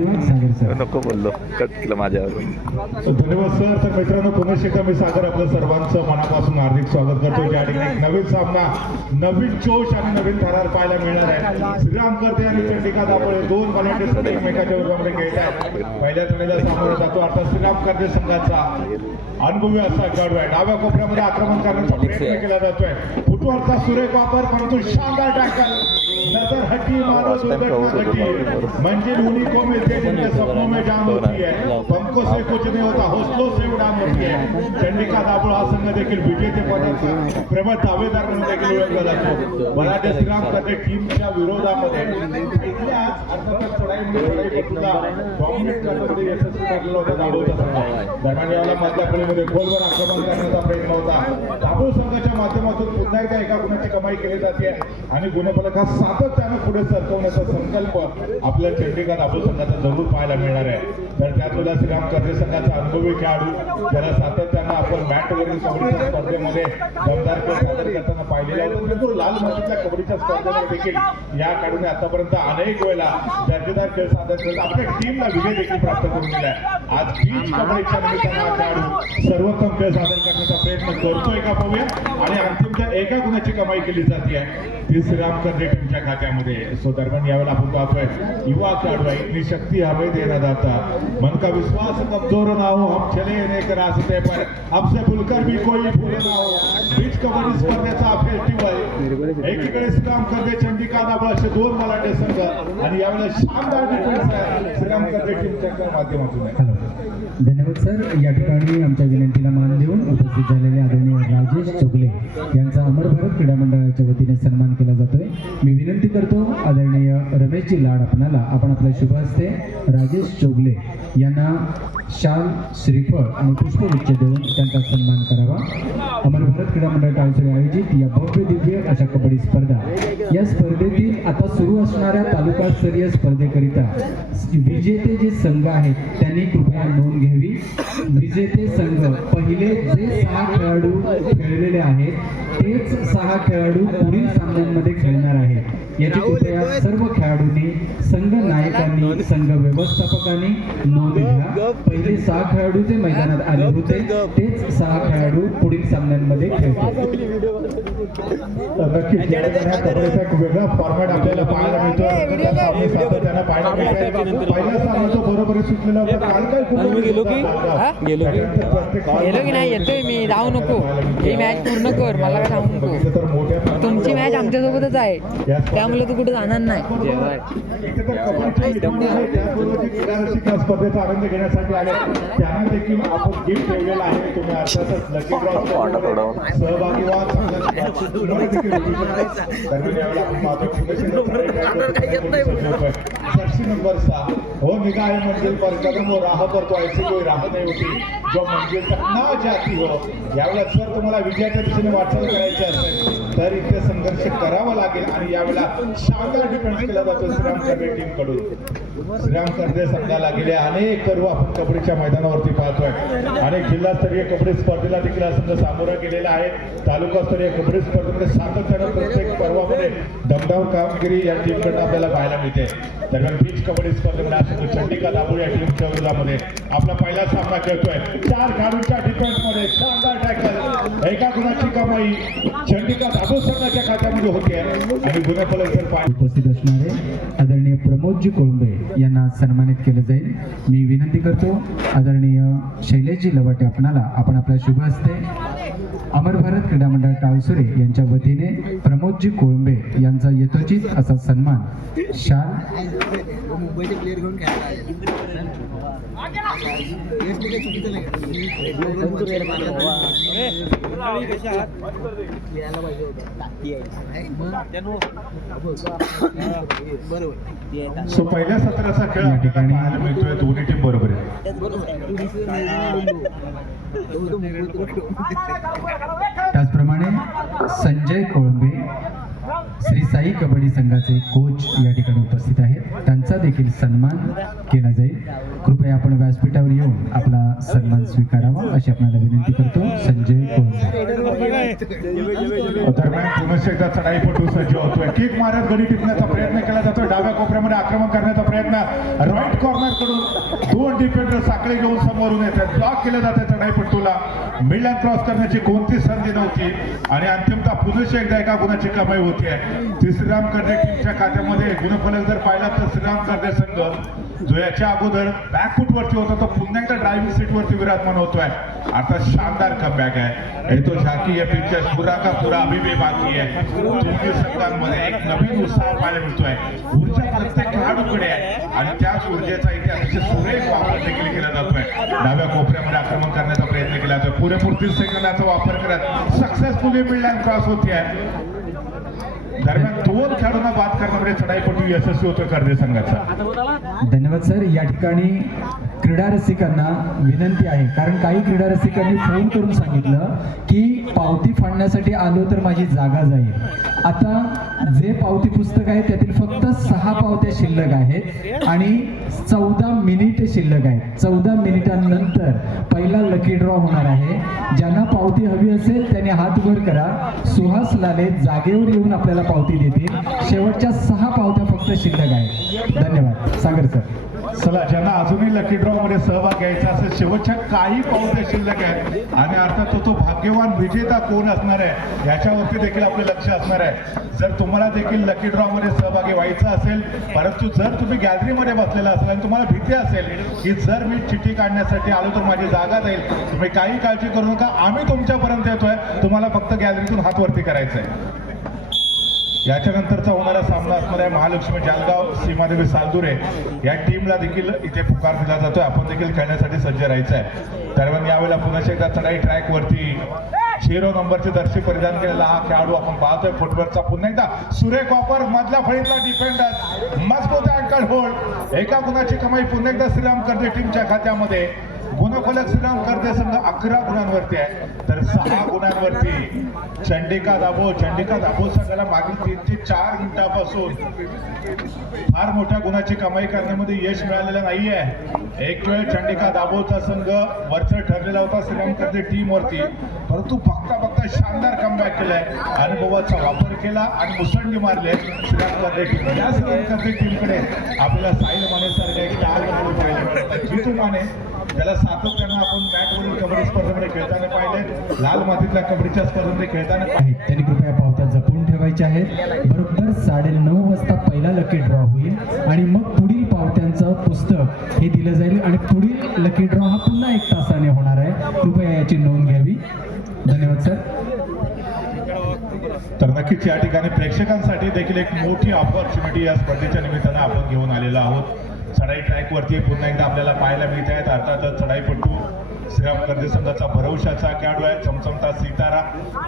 धन्यवाद सागर सर. नको बोललो, कट केलं माझ्यावर. धन्यवाद सर. तर मित्रांनो, पुन्हा एकदा मी सागर आपलं सर्वांचं मनापासून हार्दिक स्वागत करतो. ज्या ठिकाणी एक नवीन सामना, नवीन जोश आणि नवीन थरार पाहायला मिळणार आहे. श्रीराम करते आणि चंडिका दापोळे दोन मराठी संघ एकमेकाच्या विरोधामध्ये खेळत आहेत. पहिल्या तुडीला सामोरा जातो आता श्रीराम करते संघाचा अनुभवी असा खेळाडू आहे. डाव्या कोपऱ्यामध्ये आक्रमण करण्याचा प्रयत्न केला जातोय. फुटबॉलचा सुरेख वापर, परंतु शानदार टॅकल, नजर हटी मारो दुर्घटना घटी, मंजिल उन्हीं को मिलती है जिनके सपनों में जान होती है, पंखों से कुछ नहीं होता, हौसलों से उड़ान होती है. चंडिका दापोळे हा संघ देखील विजेतेपदाचा प्रबळ दावेदार म्हणून देखील ओळखला जातो. मराठी श्रीराम करते टीमच्या विरोधामध्ये डॉमिनेट करण्यामध्ये यशस्वी ठरलेला होता दापोळचा संघ. दरम्यान याला मधल्या फळीमध्ये गोलवर आक्रमण करण्याचा प्रयत्न होता. दापोळे संघाच्या माध्यमातून पुन्हा एकदा एका गुणाची कमाई केली जाते आणि गुणफलक हा सातत्यानं पुढे सरकवण्याचा संकल्प आपल्या चंडिका दापोळे संघाचा जरूर पाहायला मिळणार आहे. तर त्याच वेळेला श्रीराम करते संघाचा अनुभवी खेळाडू ज्याला सातत्यानं आपण मॅटवरील कबड्डीच्या स्पर्धेमध्ये दमदार खेळ सादर करताना पाहिलेला होता, परंतु लाल मातीतल्या कबड्डीच्या स्पर्धेमध्ये देखील या खेळाडूने आतापर्यंत अनेक वेळेला दर्जेदार खेळ सादर करत आपल्या टीमला विजय देखील प्राप्त करून दिलाय. आज बीच कबड्डीच्या निमित्तानं हा खेळाडू सर्वोत्तम खेळ सादर करण्याचा प्रयत्न करतोय का पाहूया आणि अंतिमच्या एका गुणाची कमाई केली जाते ती श्रीराम करते टीमच्या खात्यामध्ये. सो दरम्यान यावेळेला आपण पाहतोय युवा खेळाडू आहे. इतनी शक्ति हमें देना दाता, मन का विश्वास कमजोर ना हो, हम चले एक रास्ते पर, हमसे भूलकर भी कोई भूले ना हो. बीच कबड्डी स्पर्धेचा फेस्टिवल एकीकडे श्रीराम करते चंडिका दापोळे असे दोन मराठी संघ आणि यावेळेला शानदार डिफेन्स आहे श्रीराम करते टीमच्या माध्यमातून आहे. धन्यवाद सर. या ठिकाणी आमच्या विनंतीला मान देऊन उपस्थित झालेले आदरणीय राजेश चोगले यांचा अमर भारत क्रीडा मंडळाच्या वतीने सन्मान केला जातोय. मी विनंती करतो आदरणीय रमेशजी लाड आपणाला आपण आपल्या शुभ हस्ते राजेश चोगले यांना शाल, श्रीफळ आणि पुष्पगुच्छ देऊन त्यांचा सन्मान करावा. अमर भारत क्रीडा मंडळ टाळसरे आयोजित या भव्य दिव्य अशा कबड्डी स्पर्धा, या स्पर्धेतील आता सुरू असणाऱ्या तालुकास्तरीय स्पर्धेकरिता विजेते जे संघ आहेत त्यांनी कृपया नोंद घ्यावी. विजेते संघ पहिले जे 6 खेळाडू खेळलेले आहेत तेच 6 खेळाडू पुढील सामन्यांमध्ये खेळणार आहेत. याची कृपया सर्व खेळाडूंनी, संघ नायकांनी, संघ व्यवस्थापकांनी नोंद घ्या. पहिले 6 खेळाडू जे मैदानात आले होते तेच 6 खेळाडू पुढील सामन्यांमध्ये खेळतात. नक्कीच या कबड्डीचा एक वेगळा फॉर्मॅट आपल्याला पाहायला मिळतो. सातत्यानं पाहायला मिळतो. पहिल्या सामन्याचं बरोबरी सुटलेलं होतं. गेलो की नाही, येतोय मी. जाऊ नको, ही मॅच पूर्ण कर, मला काय सांगू नको. तुमची मॅच आमच्यासोबतच आहे त्यामुळे तू कुठे जाणार नाही. स्पर्धेचा आनंद घेण्यासाठी आले त्यांना देखील आपण गिफ्ट ठेवलेला आहे. तुम्ही अर्थातच लकी ड्रॉ सहभागी व्हा. जर्सी नंबर 6 हो निगाह मंजिल पर कदम हो राह पर तो ऐसी कोई राह नहीं होती जो मंजिल तक ना जाती हो. यावेळेला जर तुम्हाला विजयाच्या दिशेने वाटचाल करायची असेल तर इथे संघर्ष करावा लागेल आणि यावेळेला शानदार डिफेन्स केला जातो श्रीराम करते टीम कडून. श्रीराम करते संघाला गेले अनेक करू आपण कबड्डीच्या मैदानावरती पाहतोय. अनेक जिल्हास्तरीय कबड्डी स्पर्धेला देखील हा संघ सामोरा गेलेला आहे. तालुकास्तरीय कबड्डी स्पर्धेमध्ये सातत्यानं प्रत्येक पर्वामध्ये दमदार कामगिरी या टीमकडून आपल्याला पाहायला मिळते. दरम्यान बीच कबड्डी स्पर्धेमध्ये हा संघ चंडिका दापोळे या टीमच्या विरोधामध्ये आपला पहिला सामना खेळतोय. 4 खेळाडूंच्या डिफेन्समध्ये शानदार टॅकल, एका गुणाची कमाई चंडिका दापोळे संघाच्या खात्यामध्ये होते आणि गुणफलक उपस्थित असणारे आदरणीय प्रमोदजी कोळंबे यांना सन्मानित केलं जाईल. मी विनंती करतो आदरणीय शैलेशजी लवाटे आपणाला आपण आपल्या शुभ हस्ते अमर भारत क्रीडा मंडळ टाळसुरे यांच्या वतीने प्रमोदजी कोळंबे यांचा यथोचित असा सन्मान शाल सो पहिल्या सत्राचा खेळ या ठिकाणी मिळतोय. दोन्ही टीम बरोबर आहे. त्याचप्रमाणे संजय कोळंबे श्री साई कबड्डी संघाचे कोच या ठिकाणी उपस्थित आहेत. त्यांचा देखील सन्मान केला जाईल. कृपया आपण व्यासपीठावर येऊन आपला सन्मान स्वीकारावा अशी आपल्याला विनंती करतो. संजय कोळंबे. दरम्यान पुनश्च एकदा चढाईपटू सज्ज होतोय. किक मारत गडी टिपण्याचा प्रयत्न केला जातोय. डाव्या कोपऱ्यामध्ये आक्रमण करण्याचा प्रयत्न. राईट कॉर्नर कडून 2 डिफेंडर साखळी घेऊन समोरून येतात. ब्लॉक केलं जातं चढाईपटूला. मिडलाईन क्रॉस करण्याची कोणतीच संधी नव्हती आणि अंतिमतः पुनश्च एकदा एका गुणाची कमाई होतीये. ती श्रीराम कर्दे टीमच्या खात्यामध्ये. गुणफलक जर पाहिला तर श्रीराम कर्दे संघ जो याच्या अगोदर बॅकफुट वरती होता तो पुन्हा एकदा ड्रायव्हिंग सीट वरती विराजमान होतोय. आता शानदार कमबॅक आहे. तो झाकी या पिक्चर पुरा का पुरा अभी भी बाकी आहे. दोन्ही संघांमध्ये एक नवीन उत्साह पाहायला मिळतोय. ऊर्जा प्रत्येक खेळाडूकडे आहे आणि त्याच ऊर्जेचा इथे अतिशय सुरेख वापर देखील केला जातोय. डाव्या कोपऱ्यामध्ये आक्रमण करण्याचा प्रयत्न केला जातोय. पुरेपूर 30 सेकंदाचा वापर करत सक्सेसफुली मिडलाईन क्रॉस होती आहे. दरम्यान 2 खेळाडूंना बाद करण्यामध्ये चढाईपटू यशस्वी होतोय कर्दे संघाचा. धन्यवाद सर. या ठिकाणी क्रीडा रसिकांना विनंती आहे, कारण काही क्रीडा रसिकांनी फोन करून सांगितलं की पावती फाडण्यासाठी आलो तर माझी जागा जाईल. आता जे पावती पुस्तक आहे त्यातील फक्त 6 पावत्या शिल्लक आहेत आणि 14 मिनिट शिल्लक आहेत. 14 मिनिटांनंतर पहिला लकी ड्रॉ होणार आहे. ज्यांना पावती हवी असेल त्यांनी हात वर करा. सुहास लाले जागेवर येऊन आपल्याला पावती देतील. शेवटच्या 6 पावत्या फक्त शिल्लक आहेत. धन्यवाद. सागर सर. चला, ज्यांना अजूनही लकी ड्रॉ मध्ये सहभाग घ्यायचा असेल, शेवटच्या काही पावत्या शिल्लक आहेत आणि अर्थात तो भाग्यवान विजेता कोण असणार आहे याच्यावरती देखील आपलं लक्ष असणार आहे. जर तुम्हाला देखील लकी ड्रॉ मध्ये सहभागी व्हायचं असेल, परंतु जर तुम्ही गॅलरीमध्ये बसलेला असाल आणि तुम्हाला भीती असेल की जर मी चिठ्ठी काढण्यासाठी आलो तर माझी जागा जाईल, तुम्ही काही काळजी करू नका. आम्ही तुमच्यापर्यंत येतोय. तुम्हाला फक्त गॅलरीतून हात वरती करायचा आहे. याच्यानंतरचा होणारा सामना असणार आहे महालक्ष्मी जालगाव सीमादेवी सालदुरे या टीमला देखील इथे पुकार दिला जातोय. आपण देखील खेळण्यासाठी सज्ज राहायचं आहे. दरम्यान यावेळेला पुन्हा एकदा चढाई ट्रॅक वरती 0 नंबरची जर्सी परिधान केलेला हा खेळाडू आपण पाहतोय. फुटबॉलचा पुन्हा एकदा सुरेख वापर. मधल्या फळीतला डिफेंडर मजबूत अँकल होल्ड. एका गुणाची कमाई पुन्हा एकदा श्रीराम कर्दे टीमच्या खात्यामध्ये. गुणफलक श्रीराम कर्दे संघ 11 गुणांवरती आहे तर 6 गुणांवरती चंडिका दाभोळ. चंडिका दाभोळ संघाला मागील 3 ते 4 मिनिटापासून फार मोठ्या गुणाची कमाई करण्यामध्ये यश मिळालेलं नाहीये. एक वेळ चंडिका दाभोळचा संघ वरचढ ठरलेला होता श्रीराम कर्दे टीम वरती, परंतु बघता बघता शानदार कमबॅक केलाय. अनुभवाचा वापर केला आणि मुसंडी मारले श्रीराम कर्दे टीम. या श्रीराम कर्दे टीमकडे आपल्याला साहिल माने सारखे एक लाल खेळाडू पाहायला मिळतात. जितू माने त्याला सातत्यानं आपण मॅटवरील कबड्डी स्पर्धेमध्ये खेळताना पाहिले, लाल मातीतल्या कबड्डीच्या स्पर्धेमध्ये खेळताना पाहिले. त्यांनी कृपया पावत्या जपून ठेवायच्या आहेत. बरोबर 9:30 वाजता पहिला लकी ड्रॉ होईल आणि मग पुढील पावत्यांचं पुस्तक हे दिलं जाईल आणि पुढील लकी ड्रॉ हा पुन्हा 1 तासाने होणार आहे. कृपया याची नोंद घ्यावी. धन्यवाद सर. तर नक्कीच या ठिकाणी प्रेक्षकांसाठी देखील एक मोठी ऑपॉर्च्युनिटी या स्पर्धेच्या निमित्तानं आपण घेऊन आलेलो आहोत. चढाई ट्रॅक वरती पुन्हा एकदा आपल्याला पाहायला मिळत आहेत. अर्थातच चढाईपटू श्रीराम कर्दे संघाचा भरवशाचा खेळाडू आहे चमचमता सितारा.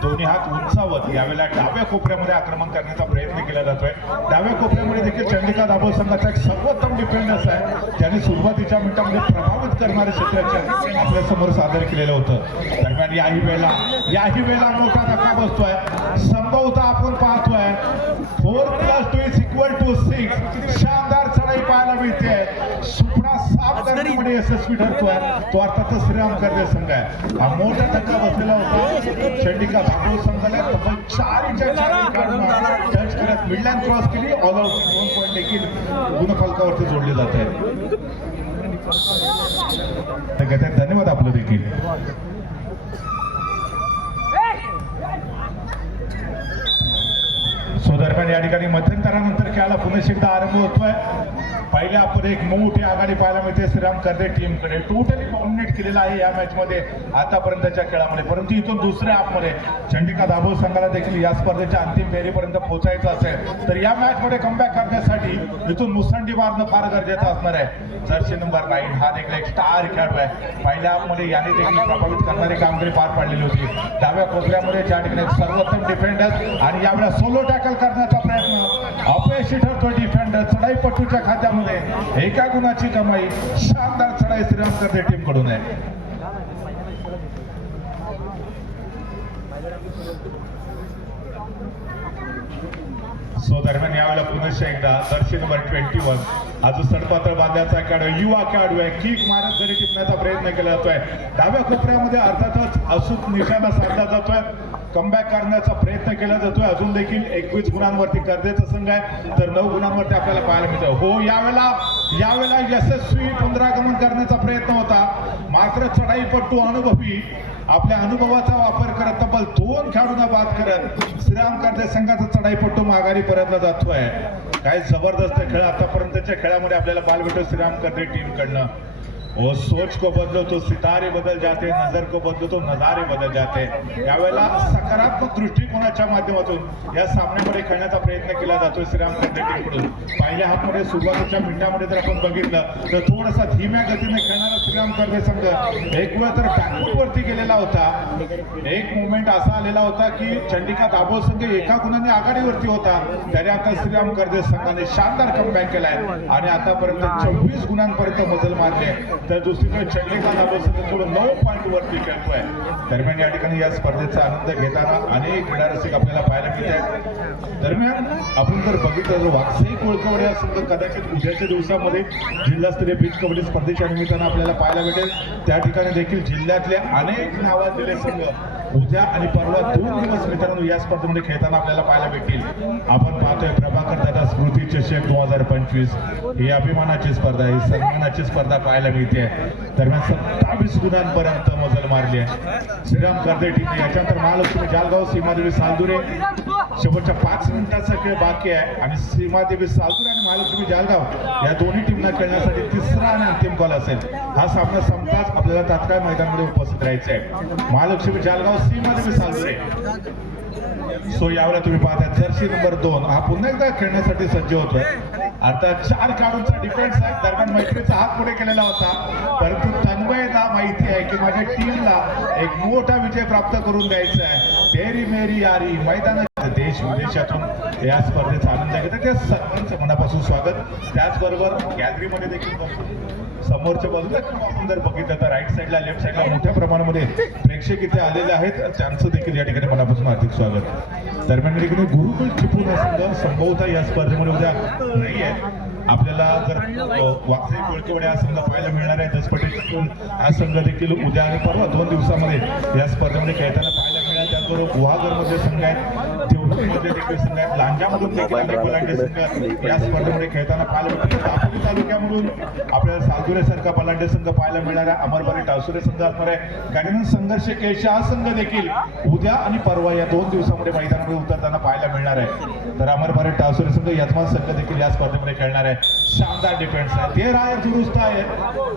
दोन्ही हात उंचावत यावेळेला डाव्या कोपऱ्यामध्ये आक्रमण करण्याचा प्रयत्न केला जातोय. डाव्या कोपऱ्यामध्ये देखील चंडिका दाभोळ संघाचा एक सर्वोत्तम डिफेंडर्स आहे ज्याने सुरुवातीच्या मिनिटांमध्ये प्रभावित करणारे क्षेत्राचे आपल्या समोर सादर केलेलं होतं. दरम्यान याही वेळेला मोठा धक्का बसतोय. संभवतः आपण पाहतोय 4+2=6. शानदार चढाई पाहायला मिळते. सुपडा साफ करण्यामध्ये यशस्वी ठरतोय तो अर्थातच श्रीराम कर्दे संघ आहे. हा मोठा धक्का बसलेला होता. चंडिका दाभोळ संघाला तब्बल 4च्या 4 टच करत मिडलाईन क्रॉस केली. ऑल आउट 2 पॉईंट देखील गुणफलकावरती जोडले जात आहेत. धन्यवाद आपलं देखील. दरम्यान या ठिकाणी मध्यंतरानंतर खेळाला पुन्हा एकदा आरंभ होतोय. पहिले आपण एक मोठी आघाडी पाहायला मिळते श्रीराम कर्दे टीमकडे. टोटली डॉमिनेट केलेला आहे या मॅच मध्ये आतापर्यंतच्या खेळामध्ये. परंतु इथून दुसऱ्या हाफमध्ये चंडिका दाभोळ संघाला देखील या स्पर्धेच्या अंतिम फेरीपर्यंत पोहोचायचं असेल तर या मॅच मध्ये कमबॅक करण्यासाठी इथून मुसंडी मारणं फार गरजेचं असणार आहे. जर्सी नंबर 9 हा देखील एक स्टार खेळाडू आहे. पहिल्या हाफमध्ये याने देखील प्रभावित करणारी कामगिरी पार पाडलेली होती. डाव्या कोपऱ्यामध्ये ज्या ठिकाणी सर्वोत्तम डिफेंडर आणि यावेळेला सोलो टॅकल करण्याचा प्रयत्न अपयशी ठरतो डिफेंडर. चढाईपटूच्या खात्यामध्ये 1 गुणाची कमाई. शानदार चढाई श्रीराम कर्दे टीम कडून आहे. दरम्यान यावेळेला पुन्हा एकदा जर्सी नंबर 21 हा जो सडपातळ बांधण्याचा खेळाडू युवा खेळाडू आहे. किक मारत घरी टिपण्याचा प्रयत्न केला जातोय. डाव्या कोपऱ्यामध्ये अर्थातच अचूक निशाणा साधला जातोय. कमबॅक करण्याचा प्रयत्न केला जातोय. अजून देखील 21 गुणांवरती कर्देचा संघ आहे, तर 9 गुणांवरती आपल्याला पाहायला मिळतं. हो, यावेळेला यशस्वी पुनरागमन करण्याचा प्रयत्न होता, मात्र चढाईपट्टू अनुभवी आपल्या अनुभवाचा वापर करत तब्बल 2 खेळाडूंना बाद करत श्रीराम कर्दे संघाचा चढाईपट्टू माघारी परतला जातोय. काय जबरदस्त खेळ आतापर्यंतच्या खेळामध्ये आपल्याला पाहायला मिळतो श्रीराम कर्दे टीम कडनं. वो सोच को बदलो तो सितारे बदल जाते, नजर को बदलो तो नजारे बदल जाते. यावेळेला सकारात्मक दृष्टिकोनाच्या माध्यमातून या सामन्यामध्ये खेळण्याचा प्रयत्न केला जातोय श्रीराम कर्दे टीमकडून. पहिल्या हाफमध्ये सुरुवातीच्या मिनिटांमध्ये जर आपण बघितलं तर थोडासा धीम्या गतीने खेळणारा श्रीराम कर्दे संघ एक वेळ तर बॅकफूट वरती गेलेला होता. एक मोमेंट असा आलेला होता की चंडिका दाभोळ संघ एका गुणाने आघाडीवरती होता, तरी आता श्रीराम कर्दे संघाने शानदार कमबॅक केलाय आणि आतापर्यंत 24 गुणांपर्यंत मजल मारले. तर दुसरीकडे चंडिका दाभोळ संघ थोडं 9 पॉईंट वरती खेळतोय. दरम्यान या ठिकाणी या स्पर्धेचा आनंद घेताना अनेक क्रीडा रसिक आपल्याला पाहायला मिळत आहेत. दरम्यान आपण जर बघितलं तर वाकसाई कोळकवडे हा संघ कदाचित उद्याच्या दिवसामध्ये जिल्हास्तरीय बीच कबड्डी स्पर्धेच्या निमित्तानं आपल्याला पाहायला भेटेल. त्या ठिकाणी देखील जिल्ह्यातले अनेक नावाजलेले संघ उद्या आणि परवा 2 दिवस मित्रांनो या स्पर्धेमध्ये खेळताना आपल्याला पाहायला भेटतील. आपण पाहतोय प्रभाकर दादा स्मृती चषक 2025 ही अभिमानाची स्पर्धा, ही सन्मानाची स्पर्धा पाहायला मिळते. दरम्यान 27 गुणांपर्यंत मजल मारली आहे श्रीराम कर्दे टीमने. याच्यानंतर महालक्ष्मी जालगाव, सीमादेवी सालदुरे शेवटच्या 5 मिनिटाचा खेळ बाकी आहे आणि सीमादेवी सालदुरे आणि महालक्ष्मी जालगाव या दोन्ही टीमना खेळण्यासाठी 3रा आणि अंतिम कॉल असेल. हा सामना संपताच आपल्याला तात्काळ मैदानामध्ये उपस्थित राहायचं आहे. महालक्ष्मी जालगाव, सीमादेवी सालदुरे. सो यावेळेला तुम्ही पाहता जर्सी नंबर 2 हा पुन्हा एकदा खेळण्यासाठी सज्ज होतोय. आता 4 खेळाडूंचा डिफेन्स आहे. दरम्यान मैत्रीचा हात पुढे केलेला होता, परंतु तन्मयला माहिती आहे की माझ्या टीमला एक मोठा विजय प्राप्त करून द्यायचा आहे. तेरी मेरी यारी मैदानात देश विदेशातून या स्पर्धेचा आनंद घेतात. त्या सर्वांचं मनापासून स्वागत. त्याचबरोबर गॅलरीमध्ये देखील समोरच्या बाजूला आपण जर बघितलं तर राईट साईडला, लेफ्ट साईडला मोठ्या प्रमाणामध्ये प्रेक्षक इथे आलेले आहेत, त्यांचं देखील या ठिकाणी मनापासून हार्दिक स्वागत. दरम्यान ठिकाणी गुरुकुल चिपळूण हा संघ संभवतः या स्पर्धेमध्ये उद्या नाही आहे. आपल्याला जर वाकसाई कोळकेवाडी हा संघ पाहायला मिळणार आहे. दसपटे चिपळूण हा संघ देखील उद्या आणि परवा 2 दिवसामध्ये या स्पर्धेमध्ये खेळताना पाहायला मिळाला. त्याचबरोबर गुहागरमध्ये संघ आहेत, देवळमध्ये देखील संघ आहेत, लांजामधून देखील अनेक बलाढ्य संघ या स्पर्धेमध्ये खेळताना पाहायला मिळतात. दापोली तालुक्यामधून आपल्याला सालदुरे सारखा बलाढ्य संघ पाहायला मिळणार आहे. अमरबारी टावसुरे संघ असणार आहे. कारण संघर्ष केश हा संघ देखील उद्या आणि परवा या 2 दिवसामध्ये मैदानामध्ये उतरताना पाहायला मिळणार आहे. तर अमरबारी टावसुरे संघ यजमान संघ देखील या स्पर्धेमध्ये खेळणार आहे. शानदार डिफेंस है, दे रहा है दुरुस्त है,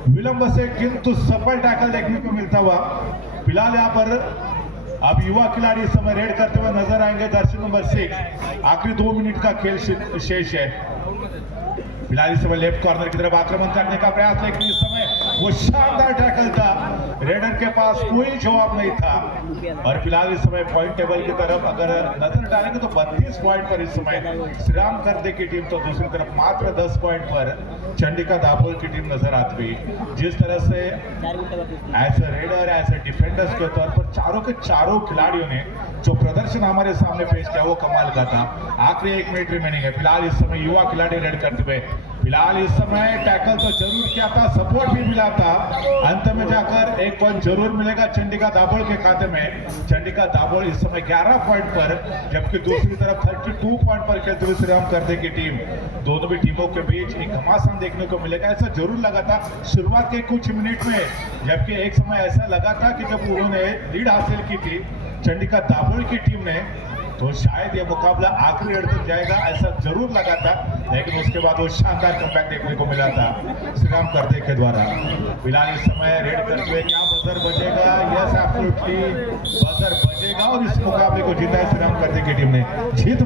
विलंब से किंतु सफल टैकल देखने को मिलता हुआ. फिलहाल यहाँ पर अब युवा खिलाड़ी इस समय रेड करते हुए नजर आएंगे. दर्शन नंबर 6. आखिरी 2 मिनट का खेल शेष है. फिलहाल इस समय लेफ्ट कॉर्नर की तरफ आक्रमण करने का प्रयास, लेकिन इस समय वो शानदार टैकल था, रेडर के पास कोई जवाब नहीं था. और फिलहाल इस समय पॉइंट टेबल की तरफ अगर नजर डालेंगे तो 32 पॉइंट पर इस समय श्रीराम कर्दे की टीम, तो दूसरी तरफ मात्र 10 पॉइंट पर चंडिका दाभोळ की टीम नजर आती हुई. जिस तरह से as a raider, as a defenders के तौर पर चारों के चारों खिलाड़ियों ने जो प्रदर्शन हमारे सामने पेश किया वो कमाल का था. आखिरी 1 मिनट रिमेनिंग है. फिलहाल इस समय युवा खिलाड़ी रेड करते हुए, फिलहाल इस समय टैकल तो जरूर किया था, सपोर्ट भी मिला था. अंत में जाकर 1 पॉइंट जरूर मिलेगा चंडिका दाभोळ के खाते में. चंडिका दाभोळ इस समय 11 पॉइंट पर, जबकि दूसरी तरफ 32 पॉइंट पर खेलते हुए श्रीराम कर्दे की टीम. दोनों भी टीमों के बीच एक घमासान देखने को मिलेगा. ऐसा जरूर लगा था शुरुआत के कुछ मिनट में, जबकि एक समय ऐसा लगा था कि जब उन्होंने लीड हासिल की थी चंडिका दाभोळ की टीम ने, तो शायद ये मुकाबला आखिरी रन तक जाएगा, ऐसा जरूर लगा था. लेकिन उसके बाद वो शानदार कमबैक देखने को मिला था श्रीराम कर्दे के द्वारा. फिलहाल इस समय रेड करते हुए क्या बजर बजेगा? यस, एब्सोल्युटली बजर बजेगा और इस मुकाबले को जीता है श्रीराम कर्दे की टीम ने. जीत